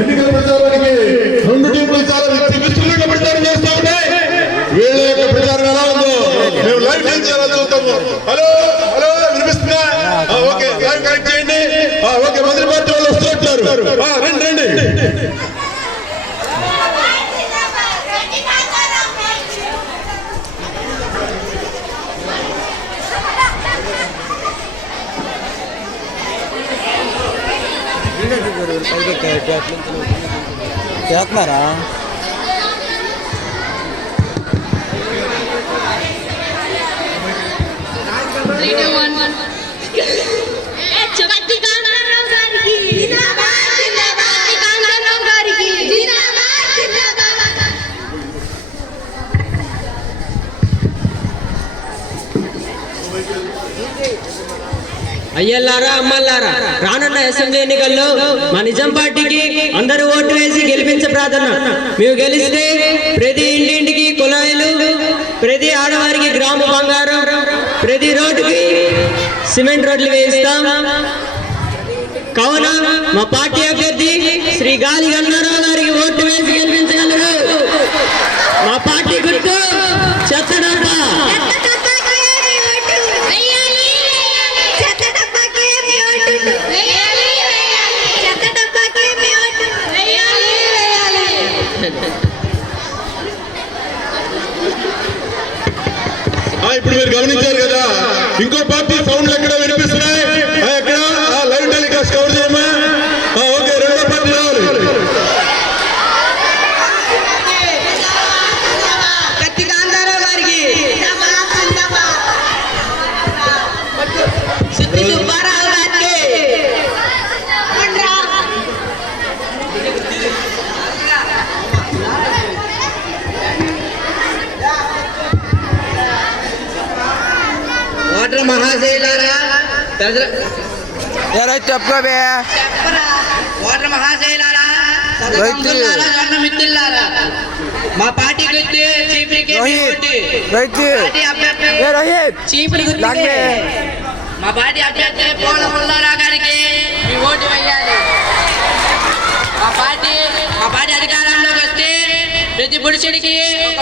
ఎన్నికల ప్రచారానికి రెండు టీంలు చాలా విస్తృతంగా ప్రచారం చేస్తా ఉన్నాయి. వీళ్ళ యొక్క ప్రచారం ఎలా ఉందో మేము లైవ్ చేయాలో చూస్తాము. హలో హలో వినిపిస్తుందా? ఓకే లైవ్ కనెక్ట్ చేయండి. ఓకే మంత్రి పార్టీ వాళ్ళు వస్తుంటారు. రండి రండి. చేస్తున్నారా? అయ్యల్లారా అమ్మల్లారా, రానున్న అసెంబ్లీ ఎన్నికల్లో మా నిజాం పార్టీకి అందరూ ఓటు వేసి గెలిపించే ప్రార్థన. మేము గెలిస్తే ప్రతి ఇంటింటికి కుళాయిలు, ప్రతి ఆడవారికి గ్రామ బంగారం, ప్రతి రోడ్డుకి సిమెంట్ రోడ్లు వేయిస్తాం. కావున మా పార్టీ అభ్యర్థి శ్రీ గాలి గంగారావు గారికి ఓటు వేసి గెలిపించగలరు. మా పార్టీ గుర్తు చెత్త డబ్బా. ఇప్పుడు మీరు గమనించారు కదా, ఇంకో పార్టీ సౌండ్లు ఎక్కడ వినిపిస్తున్నాయి. ఎక్కడ లైవ్ టెలికాస్ట్ కవర్ చేయమా? ఓకే రెండో పార్టీ రావాలి. ఓటర్ మహాశైలారా, చెప్పుకోబే. ఓటర్ మహాశైలారా, మిత్రులారా, మా పార్టీ గుర్తు మా పార్టీ అభ్యర్థి పోల పుల్లారావు గారికి మీ ఓటు వేయాలి. మా పార్టీ అధికారంలోకి వస్తే ప్రతి పురుషుడికి ఒక